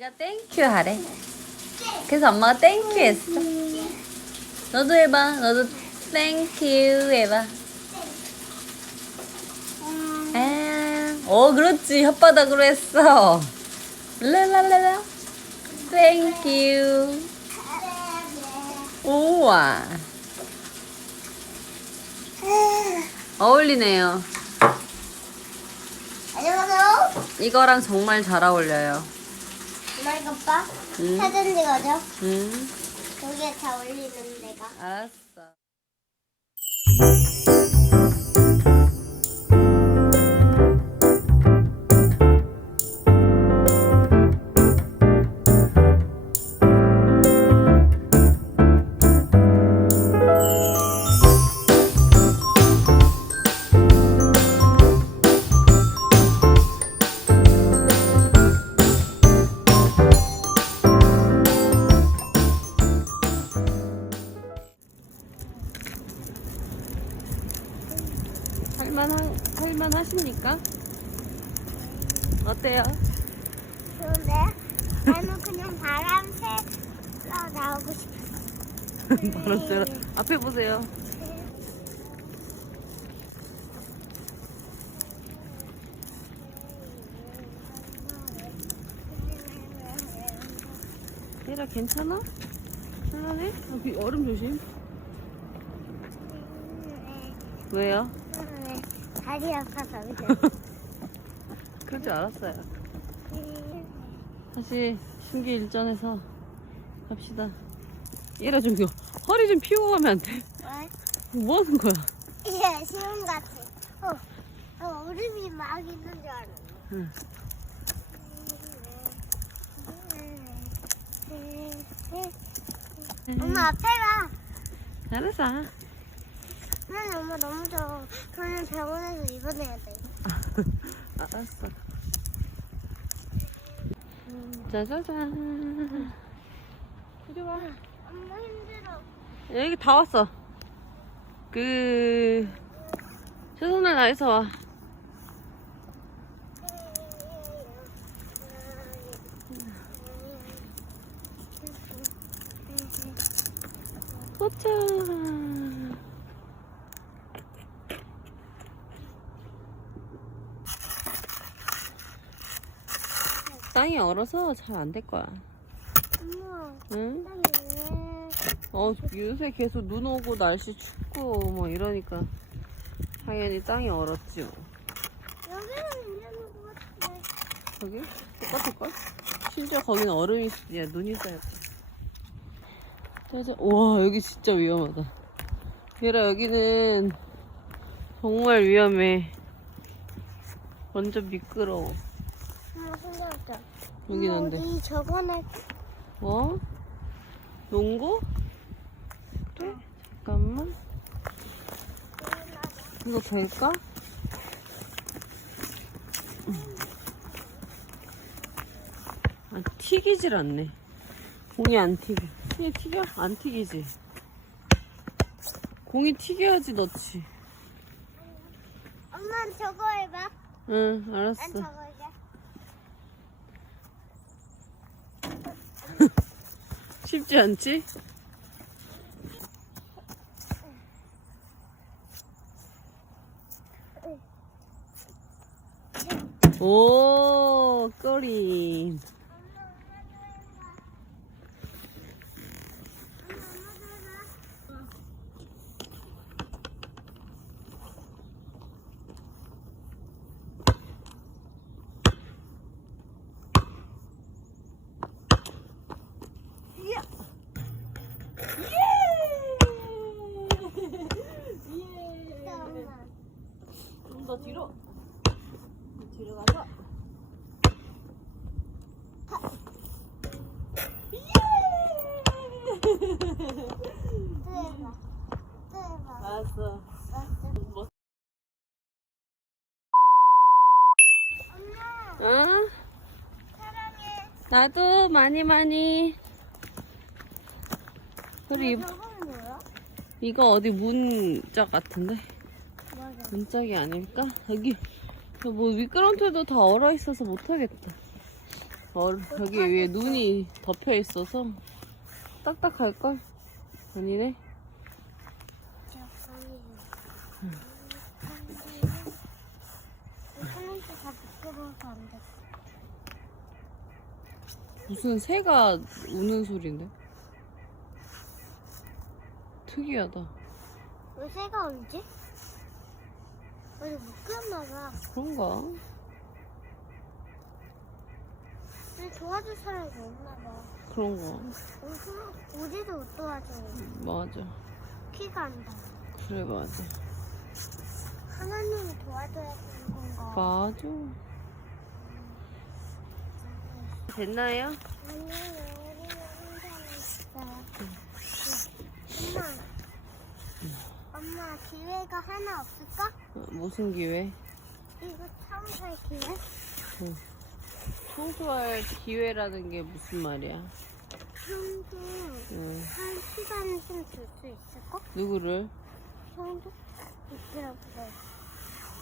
네가 땡큐 하래. 그래서 엄마가 땡큐 했어. 너도 해봐. 너도 땡큐 해봐. 아, 어, 그렇지. 혓바닥으로 했어. 랄랄랄라. 땡큐. 우와. 어울리네요. 안녕하세요. 이거랑 정말 잘 어울려요. 엄마 이거 봐. 음. 사진 찍어줘. 음, 여기에 다 올리는 데가. 알았어. 할만하십니까? 어때요? 좋은데? 나는 그냥 바람 쐬러 나오고 싶어. 바로 저 앞에 보세요. 얘라 괜찮아? 할만해? 여기 얼음 조심. 왜요? 다리 아파서 그죠? 그럴 줄 알았어요. 다시 신기 일전에서 갑시다. 얘라 좀 이거 허리 좀 피고 가면 안 돼? 뭐 하는 거야? 이게 시험 같아. 어, 어, 얼음이 막 있는 줄 알았네. 응. 엄마 앞에 봐. 알았어. 난 엄마 너무 좋아. 그러면 병원에서 입원해야 돼. 알았어. 짜자잔. 이리 와. 엄마 힘들어. 여기 다 왔어. 그 최선을 다해서 와. 도착. 땅이 얼어서 잘 안 될 거야. 엄마, 응? 어, 요새 계속 눈 오고 날씨 춥고 뭐 이러니까 당연히 땅이 얼었죠. 여기는 괜찮은 것 같은데. 거기? 똑같을걸? 심지어 거기는 얼음이, 야, 눈이 쌓여. 짜잔. 와, 여기 진짜 위험하다. 얘라, 여기는 정말 위험해. 완전 미끄러워. 안 돼. 어디 저번에 어? 농구? 그래? 잠깐만. 이거 될까? 아, 튀기질 않네. 공이 안 튀겨. 공이 튀겨? 안 튀기지. 공이 튀겨야지 넣지. 엄마 저거 해봐. 응, 난 알았어. 저거 해 쉽지 않지? 오, 꼬리. 또 엄마. 좀 더 뒤로. 뒤로 가서. 또 해봐. 또 해봐. 알았어. 뭐? 엄마, 응? 사랑해. 나도 많이 많이. 그리고 이- 저건 뭐야? 이거 어디 문짝 같은데? 맞아. 문짝이 아닐까? 여기 뭐 미끄럼틀도 다 얼어 있어서 못 하겠다. 어, 여기 위에 눈이 덮여 있어서 딱딱할 걸? 아니네? 하는데 다 미끄러워서 안 돼. 무슨 새가 우는 소리인데? 특이하다. 왜 새가 울지? 어디 묶였나 봐. 그런가? 왜 도와줄 사람이 없나 봐. 그런가? 우리도 못 도와줘. 맞아. 키가 안 닿아. 그래, 맞아. 하나님이 도와줘야 되는 건가? 맞아. 됐나요? 아니요, 우리는 혼자만 있어요. 엄마, 엄마 기회가 하나 없을까? 어, 무슨 기회? 이거 살 기회? 청소할 기회라는 게 무슨 말이야? 형도 응. 한 시간 좀 줄 수 있을까? 누구를? 형도 있더라고요.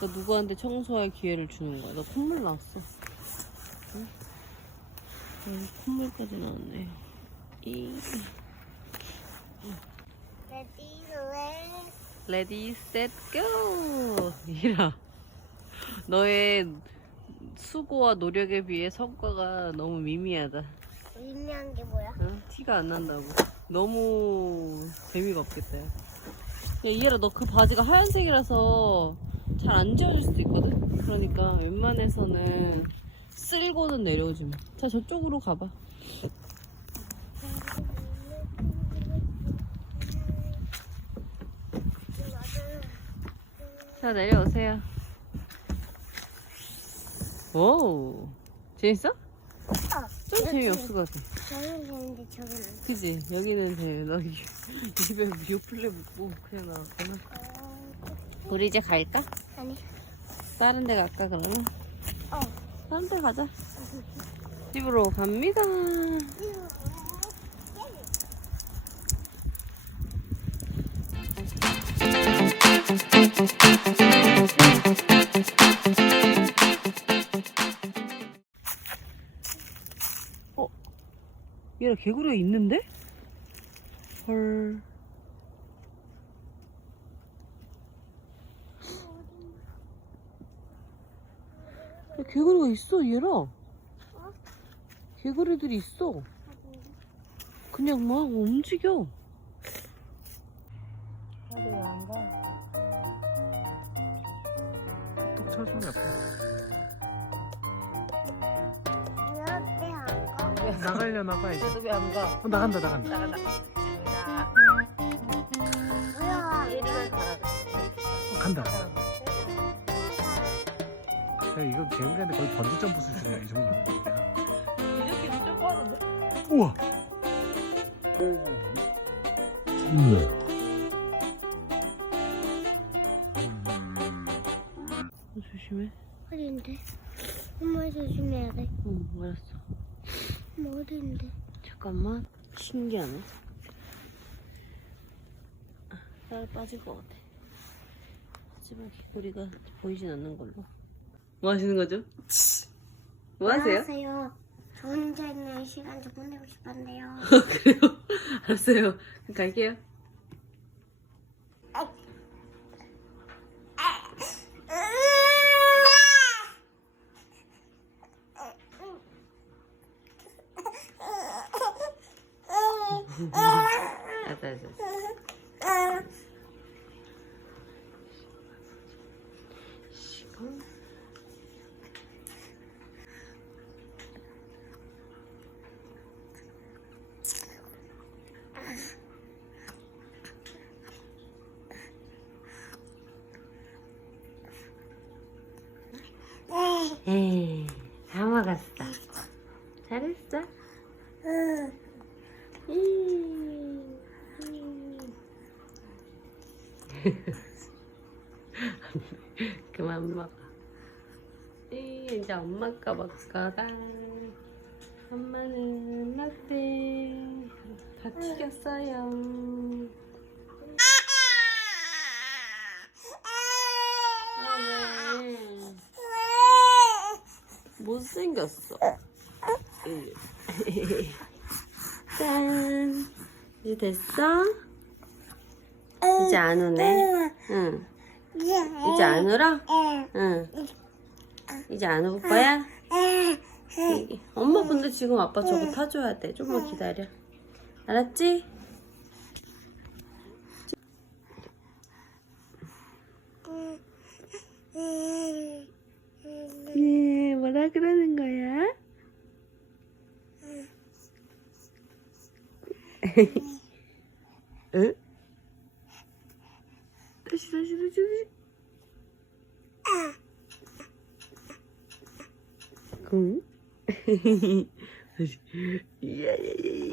너 누구한테 청소할 기회를 주는 거야? 너 콧물 나왔어. 응? 응, 콧물까지 나왔네. 이. 레디 셋 고! 이라. 너의 수고와 노력에 비해 성과가 너무 미미하다. 의미한 게 뭐야? 응? 티가 안 난다고. 너무 재미가 없겠다. 야, 이해라, 너 그 바지가 하얀색이라서 잘 안 지워질 수도 있거든? 그러니까 웬만해서는 쓸고는 내려오지 마. 자, 저쪽으로 가봐. 자, 내려오세요. 오, 재밌어? 좀 재미없을 것 같아. 저는 되는데 저는 안 돼. 그지? 여기는 돼. 너 이- 집에 뮤플레 묻고 그냥 나왔구나. 어, 우리 이제 갈까? 아니. 다른 데 갈까 그러면? 어. 다른 데 가자. 집으로 갑니다. 어? 얘라 개구리가 있는데? 헐. 개구리가 있어, 얘라. 개구리들이 있어. 그냥 막 움직여. 하루 안 가? 톡 쳐주면 옆에 왜안 가? 나가려나 봐 이제 그래도 왜안 가? 어, 나간다 나간다 나간다. 뭐야? 예리가 가라. 어, 간다 야, 이거 개구리한테 거의 번지 점프 수준이야 이 정도면 이렇게 좀 빠른데? 우와 조심해. 어딘데? 엄마 조심해야 돼. 응, 알았어. 엄마 어딘데? 잠깐만. 신기하네. 아, 따라 빠질 것 같아. 하지만 개구리가 보이진 않는 걸로. 뭐 하시는 거죠? 뭐 하세요? 안녕하세요. 저 혼자 있는 시간 좀 보내고 싶었는데요. 그래요? 알았어요. 그럼 갈게요. 알았어, 알았어. 시간? 에이, 다 먹었어. 잘했어. 음. 그만 먹어. 이, 이제 엄마가 먹거다 엄마는 라떼 다 튀겼어요. 아, 왜? 못 생겼어. 짠. 이제 됐어? 이제 안 우네? 응. 이제 안 울어? 응. 이제 안 울 거야? 이- 엄마 근데 지금 아빠 저거 타줘야 돼. 좀만 기다려. 알았지? 예, 뭐라 그러는 거야? 응? 다시, 다시, 다시, 다시. 응? 다시. 야야야야.